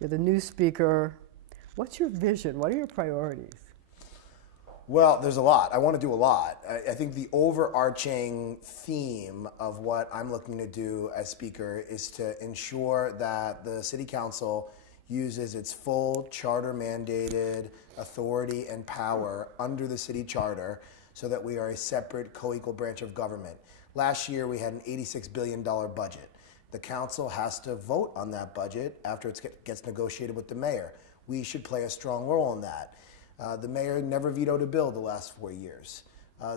You're the new speaker. What's your vision? What are your priorities? Well, there's a lot. I want to do a lot. I think the overarching theme of what I'm looking to do as speaker is to ensure that the city council uses its full charter mandated authority and power under the city charter so that we are a separate co-equal branch of government. Last year we had an $86 billion budget. The council has to vote on that budget after it gets negotiated with the mayor. We should play a strong role in that. The mayor never vetoed a bill the last 4 years.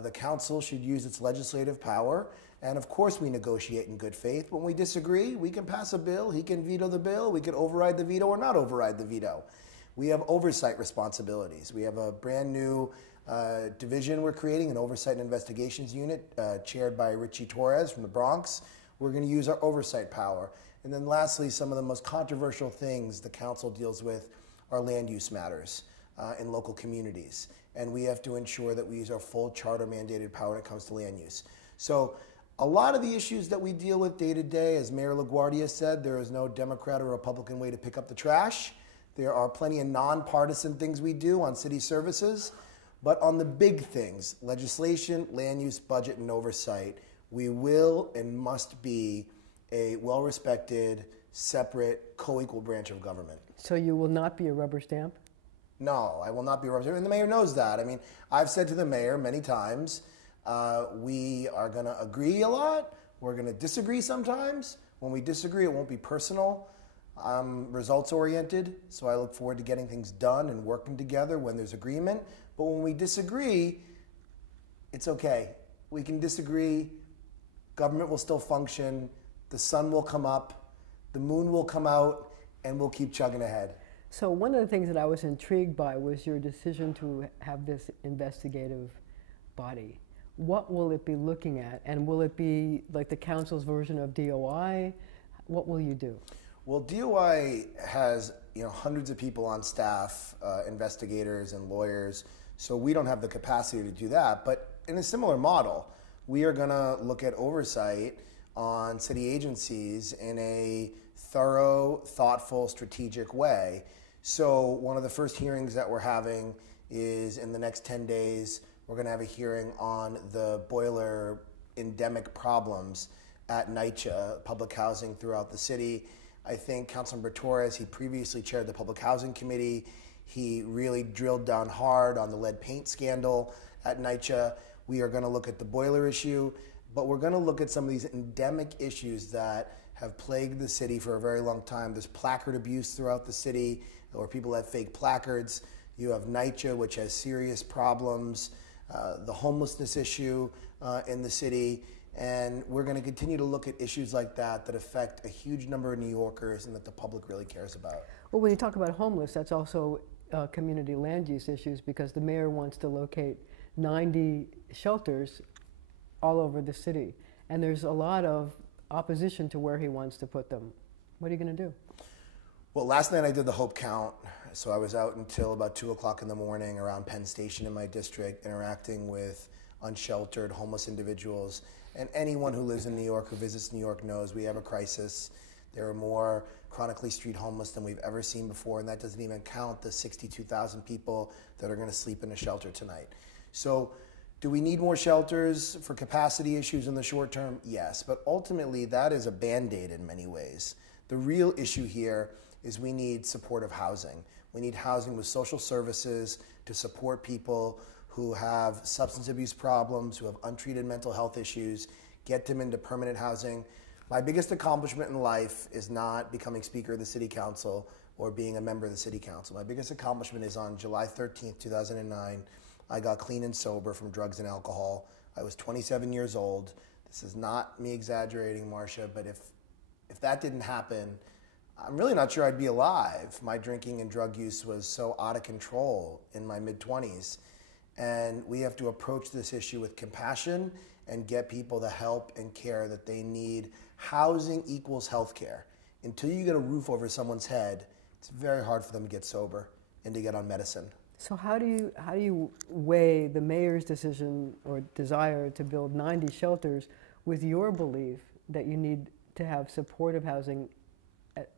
The council should use its legislative power, and of course we negotiate in good faith. When we disagree, we can pass a bill, he can veto the bill, we can override the veto or not override the veto. We have oversight responsibilities. We have a brand new division we're creating, an oversight and investigations unit chaired by Richie Torres from the Bronx. We're going to use our oversight power. And then lastly, some of the most controversial things the council deals with are land use matters in local communities. And we have to ensure that we use our full charter mandated power when it comes to land use. So a lot of the issues that we deal with day to day, as Mayor LaGuardia said, there is no Democrat or Republican way to pick up the trash. There are plenty of nonpartisan things we do on city services. But on the big things, legislation, land use, budget, and oversight, we will and must be a well-respected, separate, co-equal branch of government. So you will not be a rubber stamp? No, I will not be a rubber stamp, and the mayor knows that. I mean, I've said to the mayor many times, we are going to agree a lot, we're going to disagree sometimes. When we disagree, it won't be personal. I'm results-oriented, so I look forward to getting things done and working together when there's agreement. But when we disagree, it's okay. We can disagree. Government will still function, the sun will come up, the moon will come out, and we'll keep chugging ahead. So one of the things that I was intrigued by was your decision to have this investigative body. What will it be looking at? And will it be like the council's version of DOI? What will you do? Well, DOI has hundreds of people on staff, investigators and lawyers, so we don't have the capacity to do that. But in a similar model, we are going to look at oversight on city agencies in a thorough, thoughtful, strategic way. So one of the first hearings that we're having is in the next 10 days. We're going to have a hearing on the boiler endemic problems at NYCHA, public housing throughout the city. I think Councilmember Torres, he previously chaired the Public Housing Committee. He really drilled down hard on the lead paint scandal at NYCHA. We are going to look at the boiler issue, but we're going to look at some of these endemic issues that have plagued the city for a very long time. There's placard abuse throughout the city, where people have fake placards. You have NYCHA, which has serious problems, the homelessness issue in the city. And we're going to continue to look at issues like that that affect a huge number of New Yorkers and that the public really cares about. Well, when you talk about homeless, that's also community land use issues, because the mayor wants to locate 90 shelters all over the city. And there's a lot of opposition to where he wants to put them. What are you going to do? Well, last night I did the Hope Count. So I was out until about 2 o'clock in the morning around Penn Station in my district, interacting with unsheltered homeless individuals. And anyone who lives in New York, who visits New York, knows we have a crisis. There are more chronically street homeless than we've ever seen before, and that doesn't even count the 62,000 people that are going to sleep in a shelter tonight. So do we need more shelters for capacity issues in the short term? Yes, but ultimately that is a Band-Aid in many ways. The real issue here is we need supportive housing. We need housing with social services to support people who have substance abuse problems, who have untreated mental health issues, get them into permanent housing. My biggest accomplishment in life is not becoming Speaker of the City Council or being a member of the City Council. My biggest accomplishment is on July 13th, 2009, I got clean and sober from drugs and alcohol. I was 27 years old. This is not me exaggerating, Marcia, but if that didn't happen, I'm really not sure I'd be alive. My drinking and drug use was so out of control in my mid-20s. And we have to approach this issue with compassion and get people the help and care that they need. Housing equals healthcare. Until you get a roof over someone's head, it's very hard for them to get sober and to get on medicine. So how do you weigh the mayor's decision or desire to build 90 shelters with your belief that you need to have supportive housing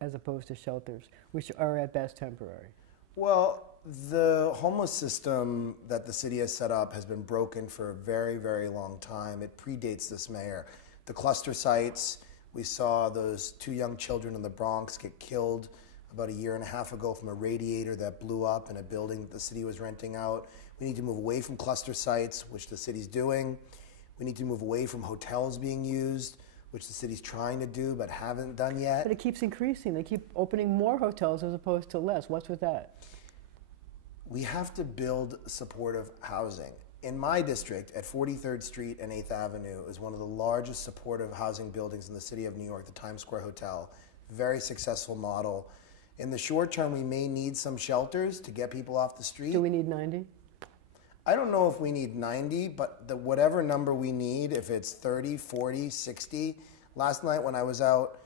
as opposed to shelters, which are at best temporary? Well, the homeless system that the city has set up has been broken for a very, very long time. It predates this mayor. The cluster sites, we saw those 2 young children in the Bronx get killed about a year and a half ago from a radiator that blew up in a building that the city was renting out. We need to move away from cluster sites, which the city's doing. We need to move away from hotels being used, which the city's trying to do but haven't done yet. But it keeps increasing. They keep opening more hotels as opposed to less. What's with that? We have to build supportive housing. In my district, at 43rd Street and 8th Avenue, is one of the largest supportive housing buildings in the city of New York, the Times Square Hotel. Very successful model. In the short term, we may need some shelters to get people off the street. Do we need 90? I don't know if we need 90, but whatever number we need, if it's 30, 40, 60. Last night when I was out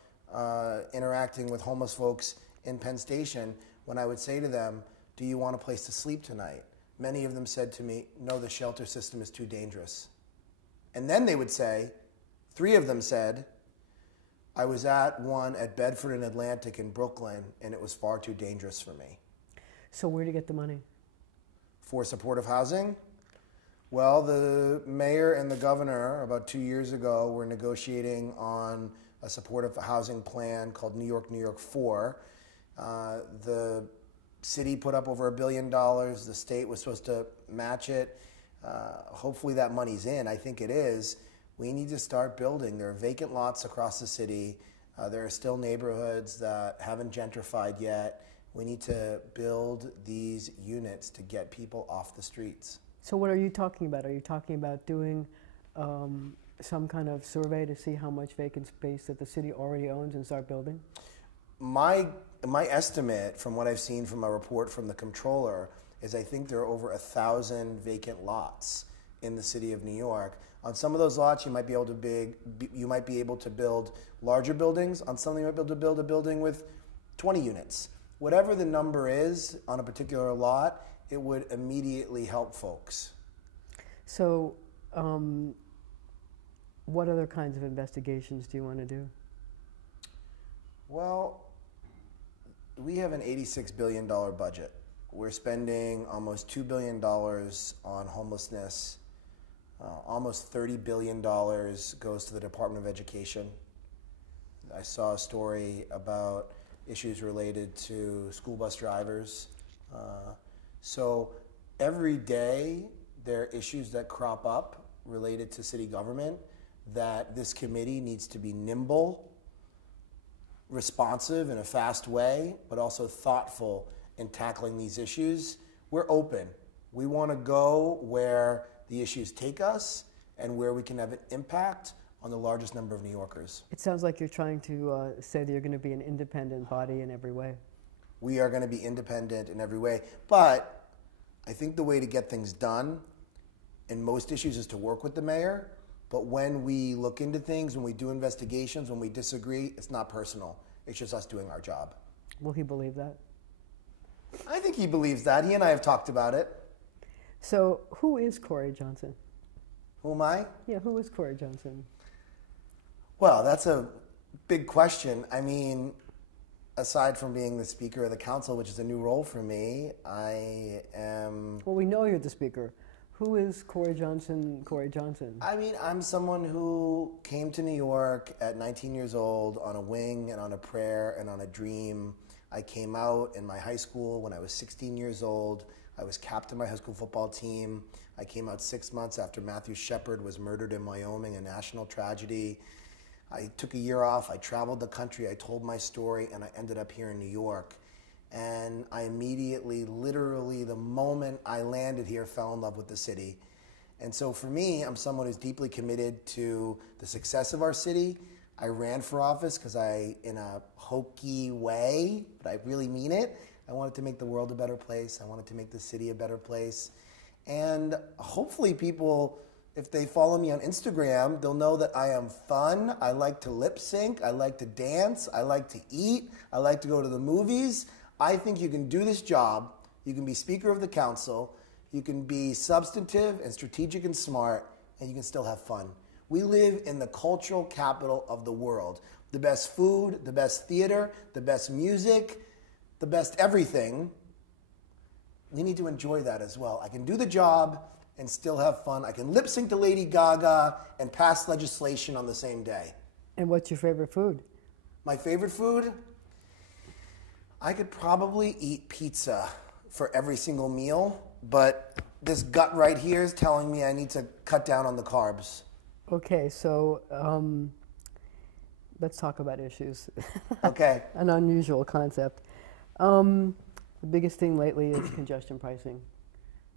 interacting with homeless folks in Penn Station, when I would say to them, do you want a place to sleep tonight? Many of them said to me, no, the shelter system is too dangerous. And then they would say, 3 of them said, I was at one at Bedford and Atlantic in Brooklyn, and it was far too dangerous for me. So where do you get the money? For supportive housing? Well, the mayor and the governor, about 2 years ago, were negotiating on a supportive housing plan called New York 4. The city put up over $1 billion. The state was supposed to match it. Hopefully that money's in. I think it is. We need to start building. There are vacant lots across the city. There are still neighborhoods that haven't gentrified yet. We need to build these units to get people off the streets. So what are you talking about? Are you talking about doing some kind of survey to see how much vacant space that the city already owns and start building? My estimate from what I've seen from a report from the comptroller is I think there are over 1,000 vacant lots in the city of New York. On some of those lots, you might be able to build larger buildings. On some, you might be able to build a building with 20 units. Whatever the number is on a particular lot, it would immediately help folks. So, what other kinds of investigations do you want to do? Well, we have an $86 billion budget. We're spending almost $2 billion on homelessness. Almost $30 billion goes to the Department of Education. I saw a story about issues related to school bus drivers. So every day there are issues that crop up related to city government that this committee needs to be nimble, responsive in a fast way, but also thoughtful in tackling these issues. We're open. We want to go where the issues take us and where we can have an impact on the largest number of New Yorkers. It sounds like you're trying to say that you're going to be an independent body in every way. We are going to be independent in every way. But I think the way to get things done in most issues is to work with the mayor. But when we look into things, when we do investigations, when we disagree, it's not personal. It's just us doing our job. Will he believe that? I think he believes that. He and I have talked about it. So who is Corey Johnson? Who am I? Yeah, who is Corey Johnson? Well, that's a big question. I mean, aside from being the Speaker of the Council, which is a new role for me, I am... Well, we know you're the Speaker. Who is Corey Johnson? I mean, I'm someone who came to New York at 19 years old on a wing and on a prayer and on a dream. I came out in my high school when I was 16 years old. I was captain of my high school football team. I came out 6 months after Matthew Shepard was murdered in Wyoming, a national tragedy. I took a year off. I traveled the country. I told my story, and I ended up here in New York. And I immediately, literally, the moment I landed here, fell in love with the city. And so for me, I'm someone who's deeply committed to the success of our city. I ran for office because in a hokey way, but I really mean it, I wanted to make the world a better place. I wanted to make the city a better place. And hopefully people, if they follow me on Instagram, they'll know that I am fun. I like to lip sync. I like to dance. I like to eat. I like to go to the movies. I think you can do this job. You can be Speaker of the Council. You can be substantive and strategic and smart, and you can still have fun. We live in the cultural capital of the world. the best food, the best theater, the best music, the best everything. We need to enjoy that as well. I can do the job and still have fun. I can lip sync to Lady Gaga and pass legislation on the same day. And what's your favorite food? My favorite food? I could probably eat pizza for every single meal, but this gut right here is telling me I need to cut down on the carbs. Okay, so let's talk about issues. Okay. An unusual concept. The biggest thing lately is congestion pricing.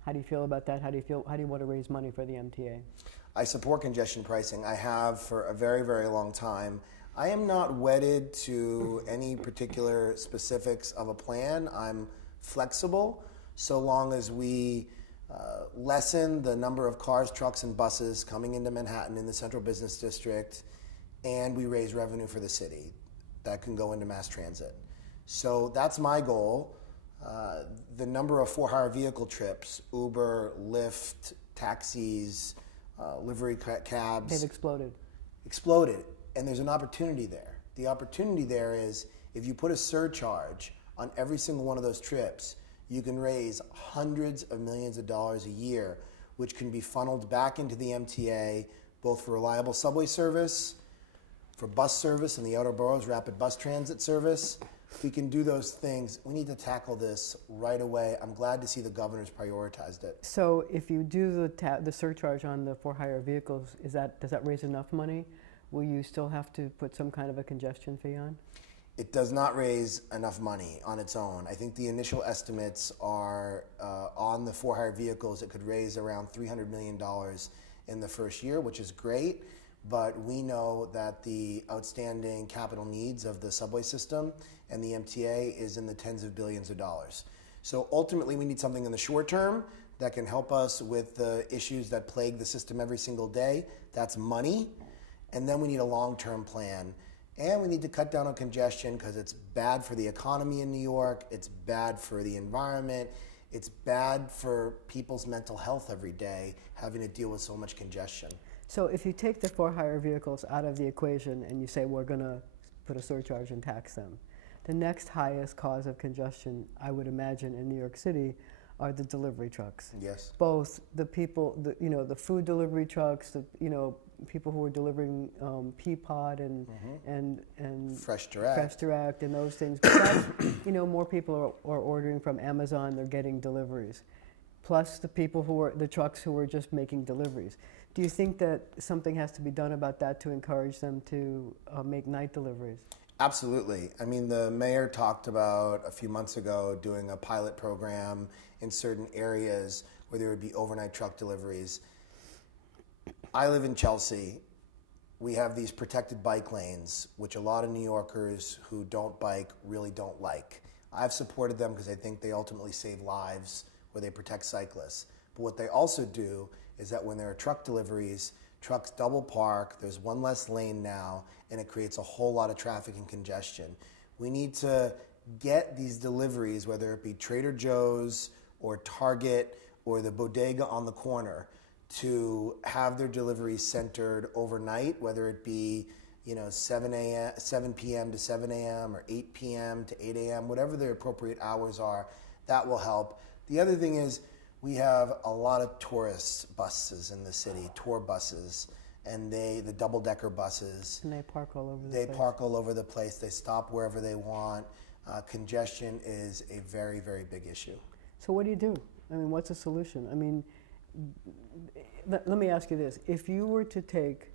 How do you feel about that? How do you want to raise money for the MTA? I support congestion pricing. I have for a very, very long time. I am not wedded to any particular specifics of a plan. I'm flexible so long as we lessen the number of cars, trucks, and buses coming into Manhattan in the central business district, and we raise revenue for the city that can go into mass transit. So that's my goal. The number of for-hire vehicle trips, Uber, Lyft, taxis, livery cabs. They've exploded. Exploded. And there's an opportunity there. The opportunity there is if you put a surcharge on every single one of those trips, you can raise hundreds of millions of dollars a year, which can be funneled back into the MTA, both for reliable subway service, for bus service in the outer boroughs, rapid bus transit service. If we can do those things, we need to tackle this right away. I'm glad to see the governor's prioritized it. So if you do the surcharge on the for-hire vehicles, does that raise enough money? Will you still have to put some kind of a congestion fee on? It does not raise enough money on its own. I think the initial estimates are on the for-hire vehicles, it could raise around $300 million in the first year, which is great. But we know that the outstanding capital needs of the subway system and the MTA is in the tens of billions of dollars. So ultimately, we need something in the short term that can help us with the issues that plague the system every single day. That's money. And then we need a long-term plan. And we need to cut down on congestion because it's bad for the economy in New York. It's bad for the environment. It's bad for people's mental health every day, having to deal with so much congestion. So if you take the for-hire vehicles out of the equation and you say we're going to put a surcharge and tax them, the next highest cause of congestion, I would imagine, in New York City are the delivery trucks. Yes. Both the people, the food delivery trucks, people who are delivering Peapod and Fresh Direct and those things. But that's, more people are ordering from Amazon. They're getting deliveries, plus the people the trucks who are just making deliveries. Do you think that something has to be done about that to encourage them to make night deliveries? Absolutely. I mean, the mayor talked about a few months ago doing a pilot program in certain areas where there would be overnight truck deliveries. I live in Chelsea. We have these protected bike lanes, which a lot of New Yorkers who don't bike really don't like. I've supported them because I think they ultimately save lives where they protect cyclists. But what they also do is that when there are truck deliveries, trucks double park, there's one less lane now, and it creates a whole lot of traffic and congestion. We need to get these deliveries, whether it be Trader Joe's or Target or the bodega on the corner, to have their deliveries centered overnight, whether it be 7 p.m. to 7 a.m. or 8 p.m. to 8 a.m., whatever the appropriate hours are, that will help. The other thing is we have a lot of tourist buses in the city, tour buses, and the double-decker buses. And they park all over the place. They park all over the place. They stop wherever they want. Congestion is a very, very big issue. So what do you do? I mean, what's the solution? I mean, let me ask you this. If you were to take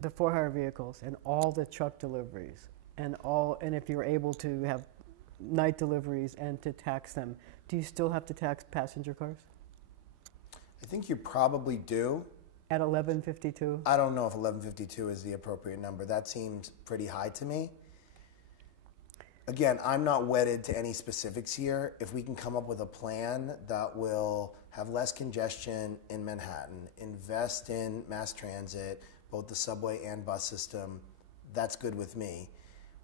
the for-hire vehicles and all the truck deliveries and if you're able to have night deliveries and to tax them, do you still have to tax passenger cars? I think you probably do. At 1152? I don't know if 1152 is the appropriate number. That seems pretty high to me. Again, I'm not wedded to any specifics here. If we can come up with a plan that will have less congestion in Manhattan, invest in mass transit, both the subway and bus system, that's good with me.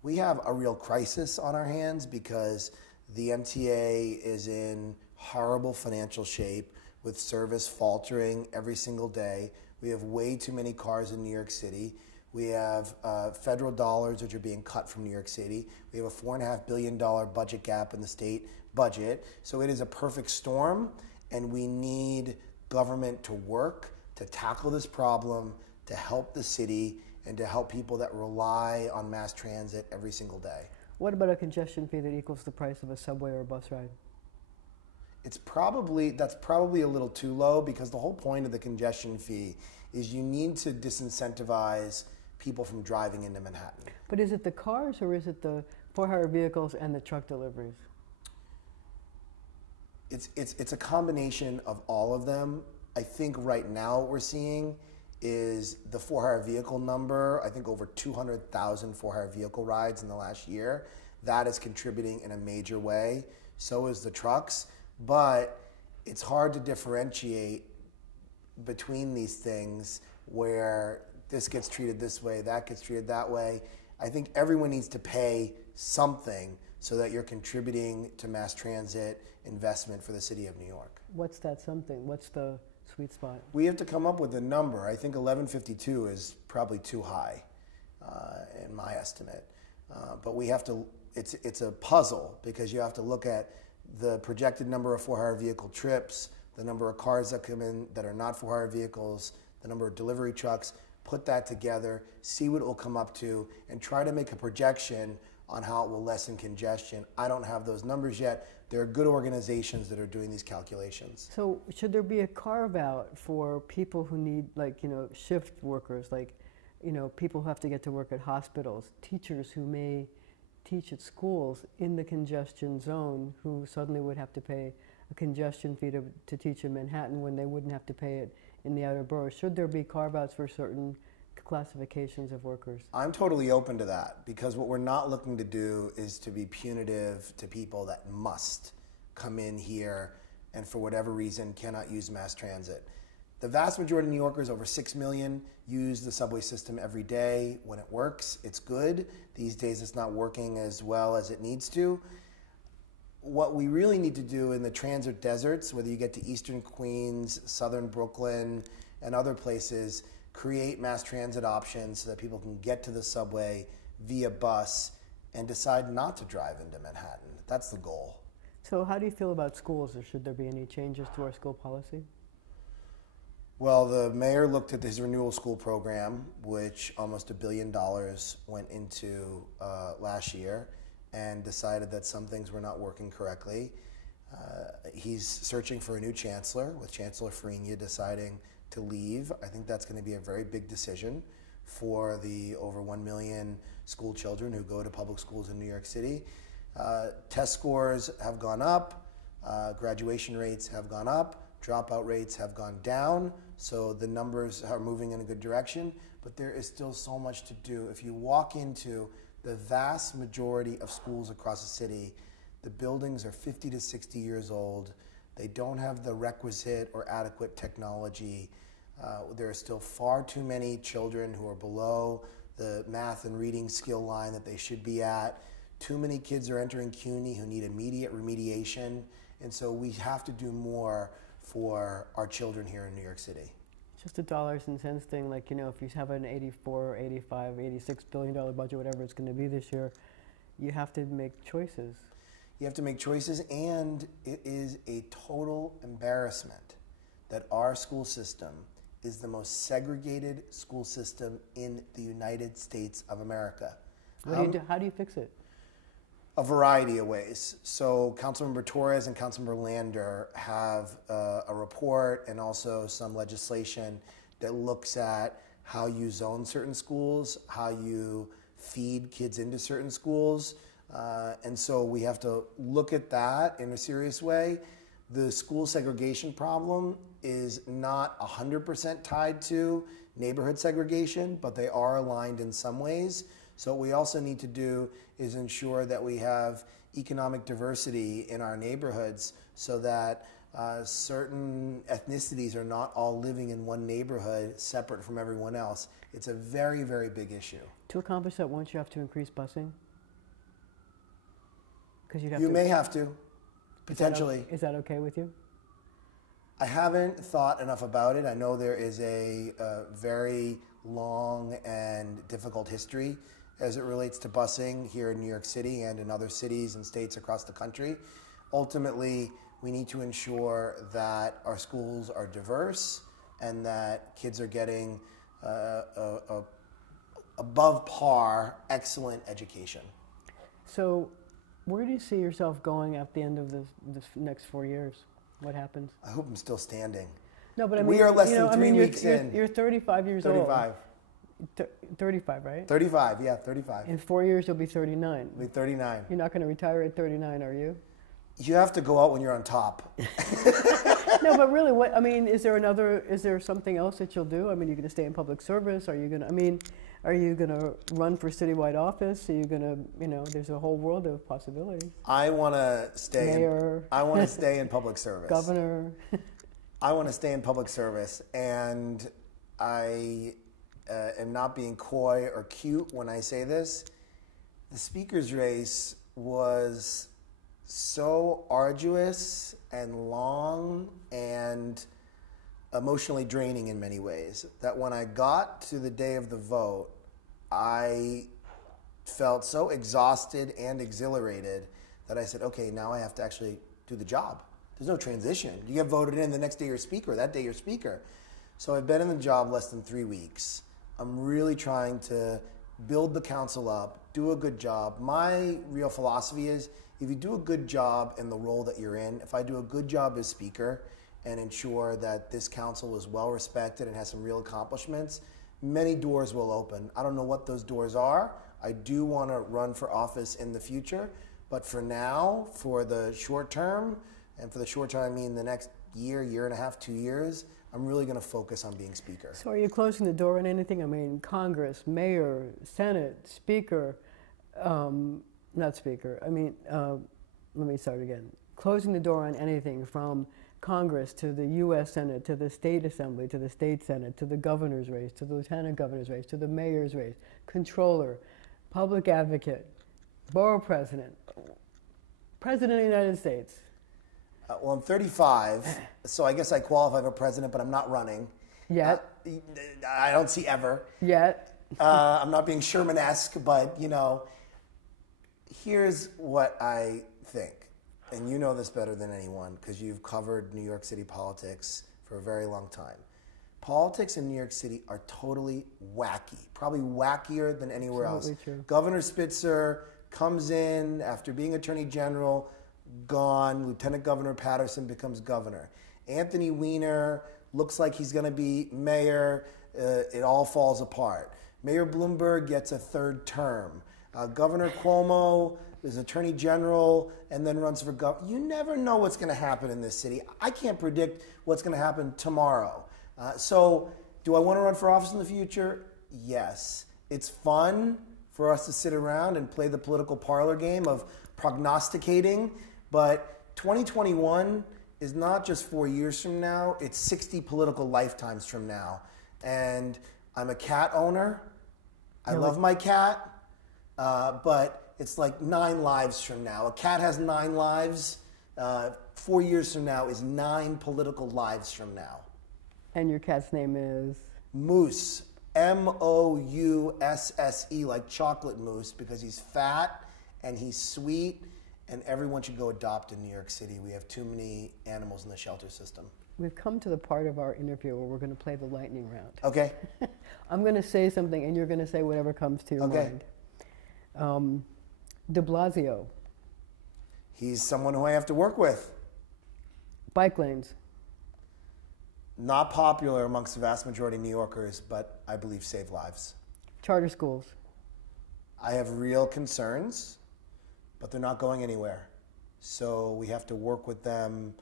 We have a real crisis on our hands because the MTA is in horrible financial shape with service faltering every single day. We have way too many cars in New York City. We have federal dollars which are being cut from New York City. We have a $4.5 billion budget gap in the state budget. So it is a perfect storm, and we need government to work to tackle this problem, to help the city, and to help people that rely on mass transit every single day. What about a congestion fee that equals the price of a subway or a bus ride? That's probably a little too low, because the whole point of the congestion fee is you need to disincentivize people from driving into Manhattan. But is it the cars, or is it the for-hire vehicles and the truck deliveries? It's a combination of all of them. I think right now what we're seeing is the for-hire vehicle number. I think over 200,000 for-hire vehicle rides in the last year. That is contributing in a major way. So is the trucks. But it's hard to differentiate between these things, where this gets treated this way, that gets treated that way. I think everyone needs to pay something so that you're contributing to mass transit investment for the city of New York. What's that something? What's the sweet spot? We have to come up with a number. I think 1152 is probably too high, in my estimate. But we have to. It's a puzzle, because you have to look at the projected number of for-hire vehicle trips, the number of cars that come in that are not for-hire vehicles, the number of delivery trucks. Put that together, see what it will come up to, and try to make a projection on how it will lessen congestion. I don't have those numbers yet. There are good organizations that are doing these calculations. So should there be a carve out for people who need, like, shift workers, like, people who have to get to work at hospitals, teachers who may teach at schools in the congestion zone, who suddenly would have to pay a congestion fee to teach in Manhattan when they wouldn't have to pay it in the outer boroughs? Should there be carve-outs for certain classifications of workers? I'm totally open to that, because what we're not looking to do is to be punitive to people that must come in here and for whatever reason cannot use mass transit. The vast majority of New Yorkers, over 6 million, use the subway system every day. When it works, it's good. These days it's not working as well as it needs to. What we really need to do in the transit deserts, whether you get to Eastern Queens, Southern Brooklyn, and other places, create mass transit options so that people can get to the subway via bus and decide not to drive into Manhattan. That's the goal. So how do you feel about schools, or should there be any changes to our school policy? Well, the mayor looked at his renewal school program, which almost $1 billion went into last year, and decided that some things were not working correctly. He's searching for a new chancellor, with Chancellor Farina deciding to leave. I think that's going to be a very big decision for the over 1 million school children who go to public schools in New York City. Test scores have gone up, graduation rates have gone up, dropout rates have gone down, so the numbers are moving in a good direction, but there is still so much to do. If you walk into the vast majority of schools across the city, the buildings are 50 to 60 years old. They don't have the requisite or adequate technology. There are still far too many children who are below the math and reading skill line that they should be at. Too many kids are entering CUNY who need immediate remediation. And so we have to do more for our children here in New York City. Just a dollars and cents thing, like, if you have an 84, 85, $86 billion budget, whatever it's going to be this year, you have to make choices. You have to make choices, and it is a total embarrassment that our school system is the most segregated school system in the United States of America. What do you do? How do you fix it? A variety of ways. So Councilmember Torres and Councilmember Lander have a report and also some legislation that looks at how you zone certain schools, how you feed kids into certain schools. And so we have to look at that in a serious way. The school segregation problem is not 100% tied to neighborhood segregation, but they are aligned in some ways. So what we also need to do is ensure that we have economic diversity in our neighborhoods so that certain ethnicities are not all living in one neighborhood separate from everyone else. It's a very, very big issue. To accomplish that, won't you have to increase busing? Because you may have to, potentially. Is that okay with you? I haven't thought enough about it. I know there is a very long and difficult history as it relates to busing here in New York City and in other cities and states across the country. Ultimately, we need to ensure that our schools are diverse and that kids are getting above par, excellent education. So where do you see yourself going at the end of this next 4 years? What happens? I hope I'm still standing. No, but I mean, we are less you know, than 3 I mean, weeks you're, in. You're 35 years 35. old. 35, right? 35, yeah, 35. In 4 years, you'll be 39. I'll be 39. You're not going to retire at 39, are you? You have to go out when you're on top. No, but really, what I mean, is there something else that you'll do? I mean, you're going to stay in public service? Are you going to, I mean, are you going to run for citywide office? Are you going to, you know, there's a whole world of possibilities. I want to stay. Mayor. I want to stay in public service. Governor. I want to stay in public service, and I am not being coy or cute when I say this. The speaker's race was so arduous and long and emotionally draining in many ways that when I got to the day of the vote, I felt so exhausted and exhilarated that I said, okay, now I have to actually do the job. There's no transition. You get voted in, the next day you're speaker, that day you're speaker. So I've been in the job less than 3 weeks. I'm really trying to build the council up, do a good job. My real philosophy is, if you do a good job in the role that you're in, if I do a good job as speaker and ensure that this council is well respected and has some real accomplishments, many doors will open. I don't know what those doors are. I do want to run for office in the future, but for now, for the short term, and for the short term I mean the next year, year and a half, 2 years, I'm really going to focus on being speaker. So are you closing the door on anything? I mean, Congress, mayor, Senate, speaker, not speaker, I mean, let me start again. Closing the door on anything from Congress to the U.S. Senate, to the state assembly, to the state Senate, to the governor's race, to the lieutenant governor's race, to the mayor's race, controller, public advocate, borough president, president of the United States. Well, I'm 35, so I guess I qualify for president, but I'm not running. Yet. I don't see ever. Yet. I'm not being Sherman-esque, but, you know, here's what I think. And you know this better than anyone because you've covered New York City politics for a very long time. Politics in New York City are totally wacky, probably wackier than anywhere else. True. Governor Spitzer comes in after being Attorney General, gone. Lieutenant Governor Patterson becomes governor. Anthony Weiner looks like he's going to be mayor. It all falls apart. Mayor Bloomberg gets a third term. Governor Cuomo is Attorney General and then runs for governor. You never know what's going to happen in this city. I can't predict what's going to happen tomorrow. So do I want to run for office in the future? Yes. It's fun for us to sit around and play the political parlor game of prognosticating. But 2021 is not just 4 years from now, it's 60 political lifetimes from now. And I'm a cat owner. I love my cat, but it's like 9 lives from now. A cat has 9 lives. 4 years from now is 9 political lives from now. And your cat's name is? Moose. M-O-U-S-S-E, like chocolate mousse, because he's fat and he's sweet. And everyone should go adopt in New York City. We have too many animals in the shelter system. We've come to the part of our interview where we're going to play the lightning round. Okay. I'm going to say something, and you're going to say whatever comes to your mind. De Blasio. He's someone who I have to work with. Bike lanes. Not popular amongst the vast majority of New Yorkers, but I believe save lives. Charter schools. I have real concerns, but they're not going anywhere. So we have to work with them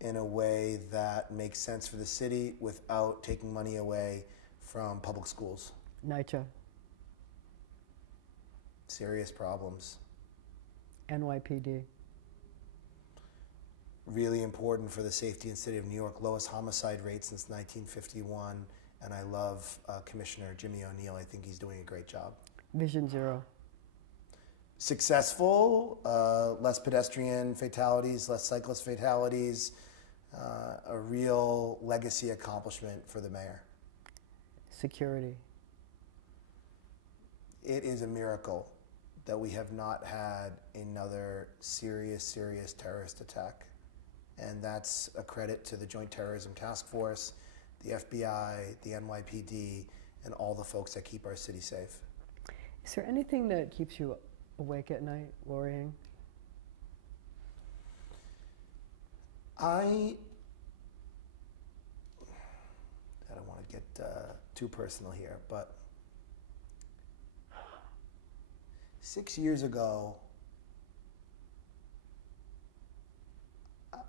in a way that makes sense for the city without taking money away from public schools. NYCHA. Serious problems. NYPD. Really important for the safety and city of New York. Lowest homicide rate since 1951. And I love Commissioner Jimmy O'Neill. I think he's doing a great job. Vision Zero. Successful, less pedestrian fatalities, less cyclist fatalities, a real legacy accomplishment for the mayor. Security. it is a miracle that we have not had another serious terrorist attack. And that's a credit to the Joint Terrorism Task Force, the FBI, the NYPD, and all the folks that keep our city safe. Is there anything that keeps you awake at night, worrying? I don't want to get too personal here, but 6 years ago,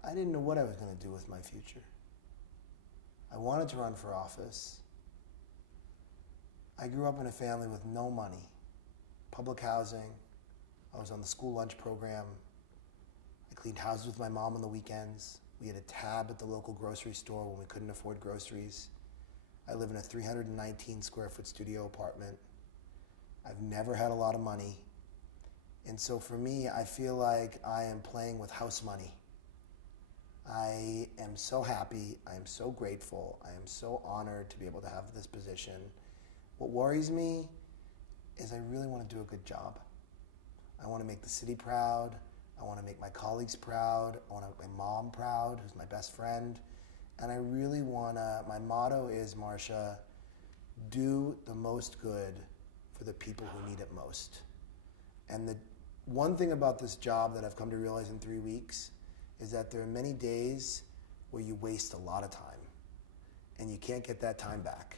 I didn't know what I was going to do with my future. I wanted to run for office. I grew up in a family with no money, public housing. I was on the school lunch program. I cleaned houses with my mom on the weekends. We had a tab at the local grocery store when we couldn't afford groceries. I live in a 319 square foot studio apartment. I've never had a lot of money. And so for me, I feel like I am playing with house money. I am so happy, I am so grateful, I am so honored to be able to have this position. What worries me is I really want to do a good job. I want to make the city proud, I want to make my colleagues proud, I want to make my mom proud, who's my best friend, and I really want to, my motto is, Marcia, do the most good for the people who need it most. And the one thing about this job that I've come to realize in 3 weeks is that there are many days where you waste a lot of time and you can't get that time back.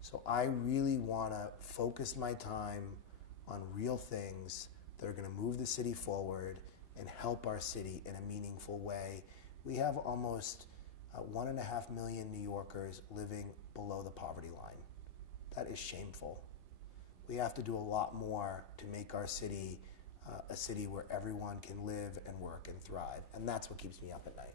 So I really want to focus my time on real things that are going to move the city forward and help our city in a meaningful way. We have almost 1.5 million New Yorkers living below the poverty line. That is shameful. We have to do a lot more to make our city a city where everyone can live and work and thrive. And that's what keeps me up at night.